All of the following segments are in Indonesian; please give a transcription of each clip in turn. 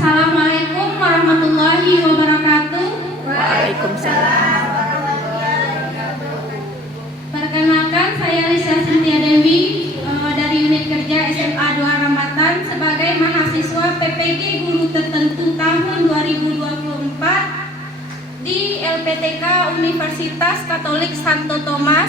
Assalamualaikum warahmatullahi wabarakatuh. Waalaikumsalam. Perkenalkan, saya Lisa Cynthia Dewi dari unit kerja SMA 2 Rambatan sebagai mahasiswa PPG Guru Tertentu tahun 2024 di LPTK Universitas Katolik Santo Thomas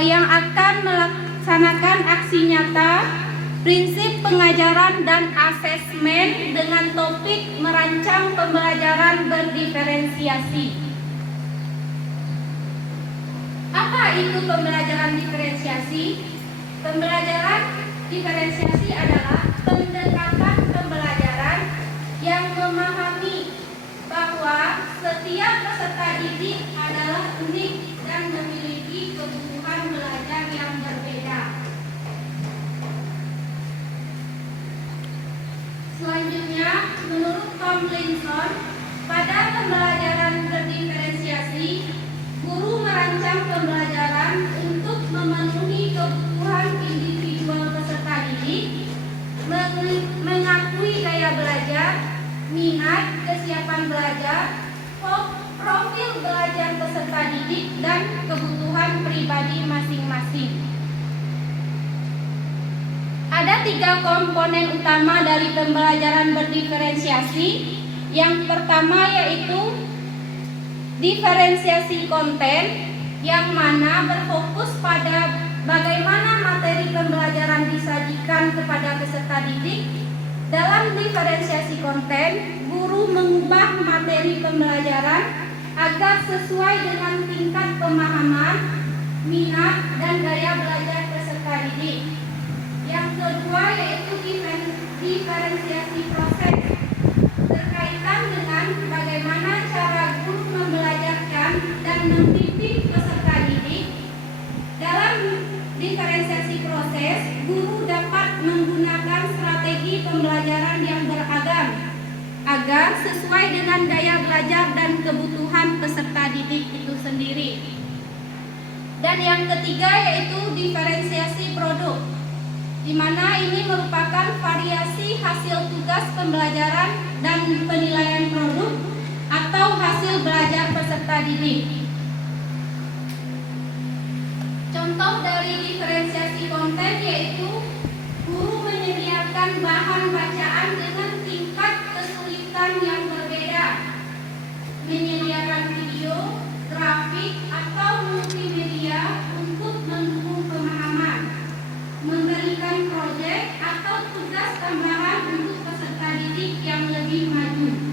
yang akan melaksanakan aksi nyata prinsip pengajaran dan asesmen dengan topik merancang pembelajaran berdiferensiasi. Apa itu pembelajaran diferensiasi? Pembelajaran diferensiasi adalah pendekatan pembelajaran yang memahami bahwa setiap peserta didik adalah unik dan memiliki kebutuhan belajar yang berbeda. Selanjutnya, menurut Tomlinson, pada pembelajaran berdiferensiasi, guru merancang pembelajaran untuk memenuhi kebutuhan individual peserta didik, mengakui gaya belajar, minat, kesiapan belajar, profil belajar peserta didik, dan kebutuhan pribadi masing-masing. Ada 3 komponen utama dari pembelajaran berdiferensiasi. Yang pertama yaitu diferensiasi konten, yang mana berfokus pada bagaimana materi pembelajaran disajikan kepada peserta didik. Dalam diferensiasi konten, guru mengubah materi pembelajaran agar sesuai dengan tingkat pemahaman, minat, dan gaya belajar peserta didik. Yang kedua yaitu diferensiasi proses, berkaitan dengan bagaimana cara guru membelajarkan dan membimbing peserta didik. Dalam diferensiasi proses, guru dapat menggunakan strategi pembelajaran yang beragam agar sesuai dengan gaya belajar dan kebutuhan peserta didik itu sendiri. Dan yang ketiga yaitu diferensiasi produk, di mana ini merupakan variasi hasil tugas pembelajaran dan penilaian produk atau hasil belajar peserta didik. Contoh dari diferensiasi konten yaitu guru menyediakan bahan bacaan dengan tingkat kesulitan yang berbeda, menyediakan video, grafik, atau multimedia untuk mendukung pemahaman, memberikan proyek atau tugas tambahan untuk peserta didik yang lebih maju.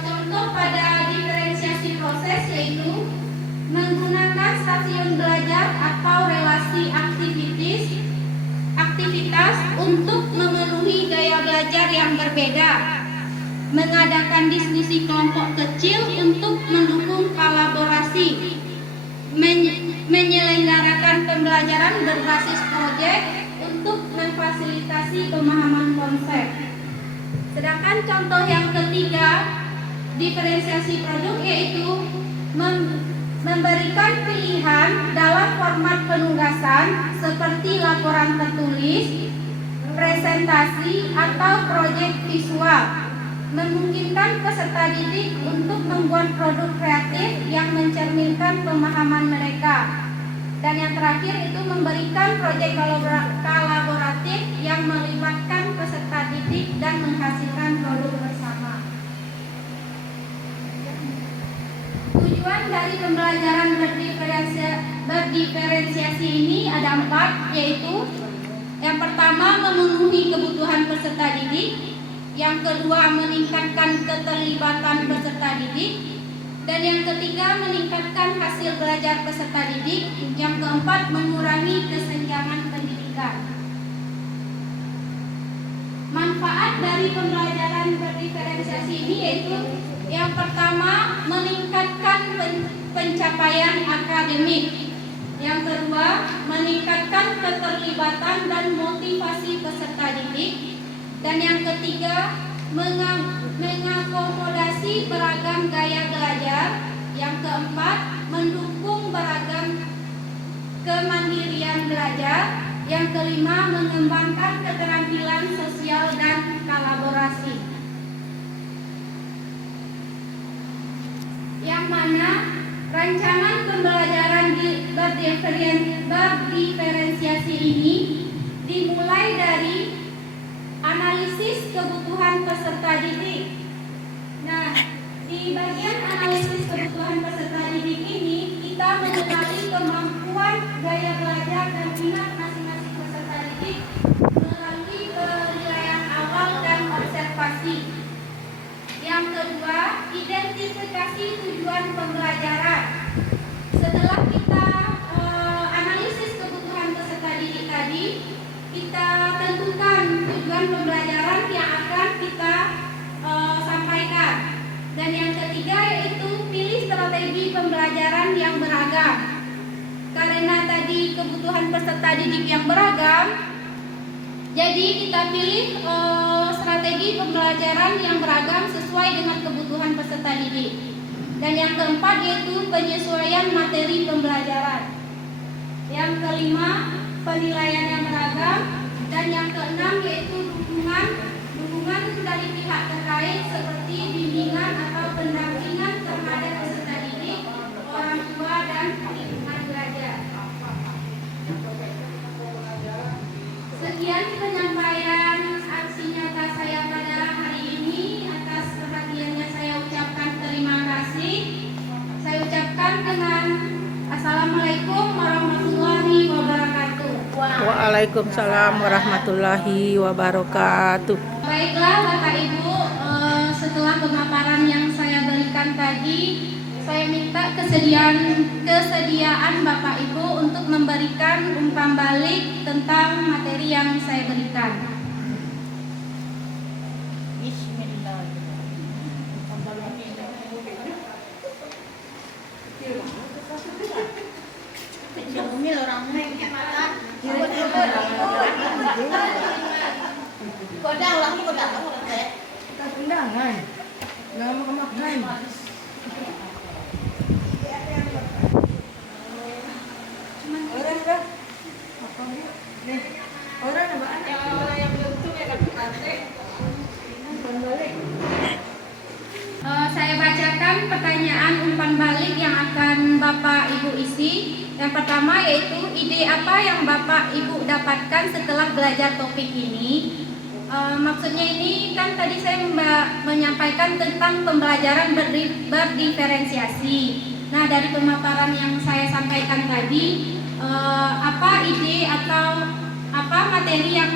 Contoh pada diferensiasi proses yaitu menggunakan stasiun belajar atau relasi aktivitas untuk memenuhi gaya belajar yang berbeda, mengadakan diskusi kelompok kecil untuk mendukung kolaborasi, menyelenggarakan pembelajaran berbasis proyek untuk memfasilitasi pemahaman konsep. Sedangkan contoh yang ketiga, diferensiasi produk yaitu memberikan pilihan dalam format penugasan seperti laporan tertulis, presentasi, atau proyek visual, memungkinkan peserta didik untuk membuat produk kreatif yang mencerminkan pemahaman mereka. Dan yang terakhir itu memberikan proyek kolaboratif yang melibatkan peserta didik dan menghasilkan produk bersama. Tujuan dari pembelajaran berdiferensiasi ini ada 4, yaitu yang pertama memenuhi kebutuhan peserta didik, yang kedua meningkatkan keterlibatan peserta didik, dan yang ketiga meningkatkan hasil belajar peserta didik, yang keempat mengurangi kesenjangan pendidikan. Manfaat dari pembelajaran berdiferensiasi ini yaitu yang pertama meningkatkan pencapaian akademik, yang kedua meningkatkan keterlibatan dan motivasi peserta didik, dan yang ketiga mengakomodasi beragam gaya belajar, yang keempat mendukung beragam kemandirian belajar, yang kelima mengembangkan keterampilan sosial dan mana rancangan pembelajaran berdiferensiasi ini dimulai dari analisis kebutuhan peserta didik. Nah, di bagian analisis kebutuhan peserta didik ini kita mengenali kemampuan, gaya belajar dan minat masing-masing peserta didik melalui penilaian awal dan observasi. Yang kedua, identifikasi tujuan pembelajaran. Setelah kita analisis kebutuhan peserta didik tadi, kita tentukan tujuan pembelajaran yang akan kita sampaikan. Dan yang ketiga yaitu pilih strategi pembelajaran yang beragam. Karena tadi kebutuhan peserta didik yang beragam, jadi kita pilih strategi pembelajaran yang beragam sesuai dengan kebutuhan peserta didik. Dan yang keempat yaitu penyesuaian materi pembelajaran. Yang kelima, penilaian yang beragam. Dan yang keenam yaitu dukungan dari pihak terkait seperti bimbingan atau pendampingan terhadap peserta didik, orang tua dan lingkungan belajar. Sekian penyampaian aksi nyata saya pada hari ini. Atas perhatiannya saya ucapkan terima kasih. Saya ucapkan dengan Assalamualaikum warahmatullahi wabarakatuh. Waalaikumsalam warahmatullahi wabarakatuh. Baiklah Bapak Ibu, setelah pemaparan yang saya berikan tadi, saya minta kesediaan Bapak Ibu untuk memberikan umpan balik tentang materi yang saya berikan. Undangan, nggak mau kemakan. Orang dah, nih orang apa anak? Orang yang belum tuh ya dapat kate. Balik. Saya bacakan pertanyaan umpan balik yang akan Bapak Ibu isi. Yang pertama yaitu ide apa yang Bapak Ibu dapatkan setelah belajar topik ini. Maksudnya ini kan tadi saya menyampaikan tentang pembelajaran berdiferensiasi. Nah, dari pemaparan yang saya sampaikan tadi, apa ide atau apa materi yang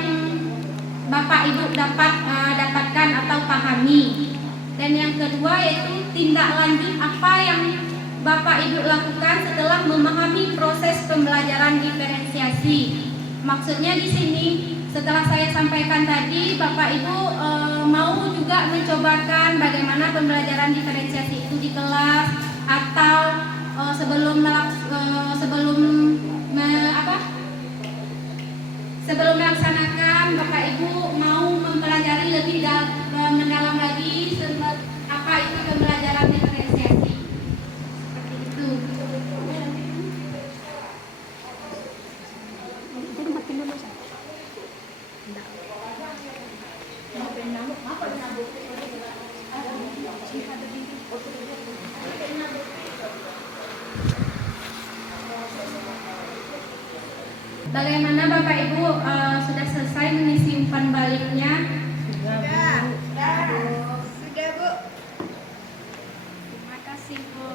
Bapak Ibu dapatkan atau pahami. Dan yang kedua yaitu tindak lanjut apa yang Bapak Ibu lakukan setelah memahami proses pembelajaran diferensiasi. Maksudnya di sini setelah saya sampaikan tadi, Bapak Ibu mau juga mencobakan bagaimana pembelajaran diferensiasi itu di kelas atau sebelum melaksanakan, Bapak Ibu mau mempelajari lebih mendalam lagi apa itu pembelajaran diferensiasi. Seperti itu. Bagaimana Bapak Ibu sudah selesai mengisi umpan baliknya? Sudah, Bu. Terima kasih Bu.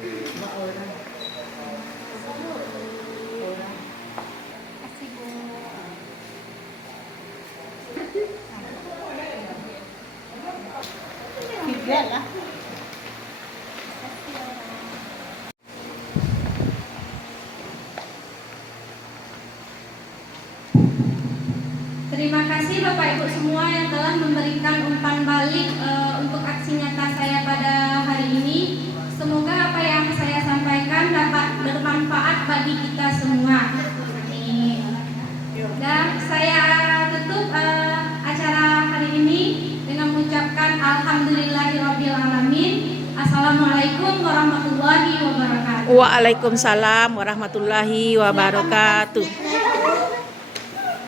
Terima kasih Bu. Kasih Bu. Tidak lah. Terima kasih Bapak Ibu semua yang telah memberikan umpan balik untuk aksi nyata saya pada hari ini. Semoga apa yang saya sampaikan dapat bermanfaat bagi kita semua. Dan saya tutup acara hari ini dengan mengucapkan Alhamdulillahirrabbilalamin. Assalamualaikum warahmatullahi wabarakatuh. Waalaikumsalam warahmatullahi wabarakatuh.